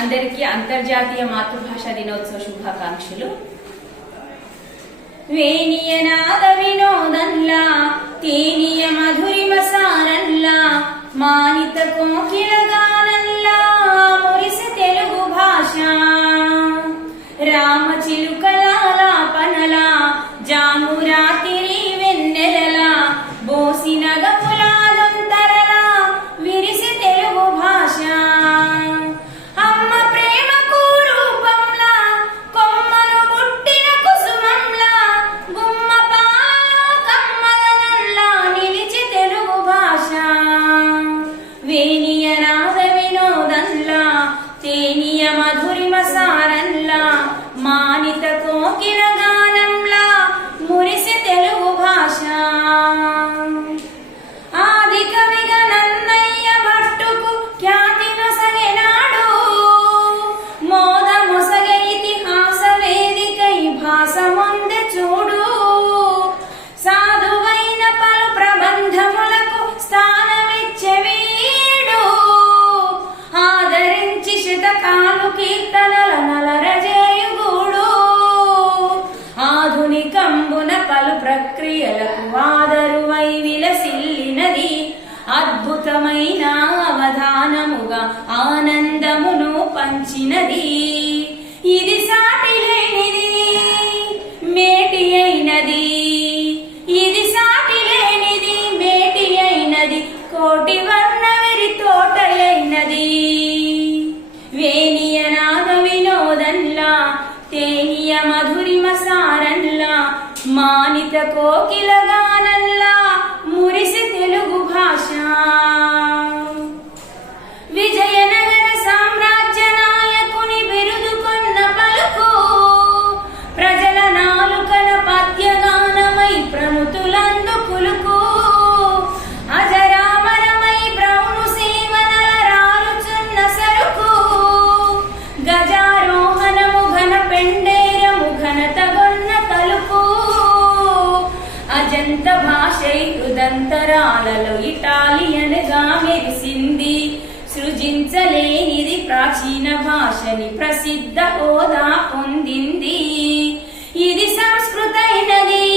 అందరికీ అంతర్జాతీయ మాతృభాష దినోత్సవ శుభాకాంక్షలు. వేణియనాద వినోదంలా తేనియ మధురిమ సారంలా మానిత కోకిల గానల్లా మురిసి తెలుగు భాష. రామ చిలుకలాపనలా జామురాతిరి వెన్నెలలా బోసిన మంచినది ఇది సాటి లేనిది మేటి అయినది. ఇది సాటి లేనిది మేటి అయినది కోటి వర్ణ వెరి తోటలైనది. అయినది వేణియ నాద వినోదంలా తేనియ మధురిమ సారంలా మానిత కోకిల గానల్లా ఉత్తరాలలో ఇటాలియన్గా మెరిసింది. సృజించలేనిది ప్రాచీన భాషని ప్రసిద్ధ హోదా పొందింది. ఇది సంస్కృతైనది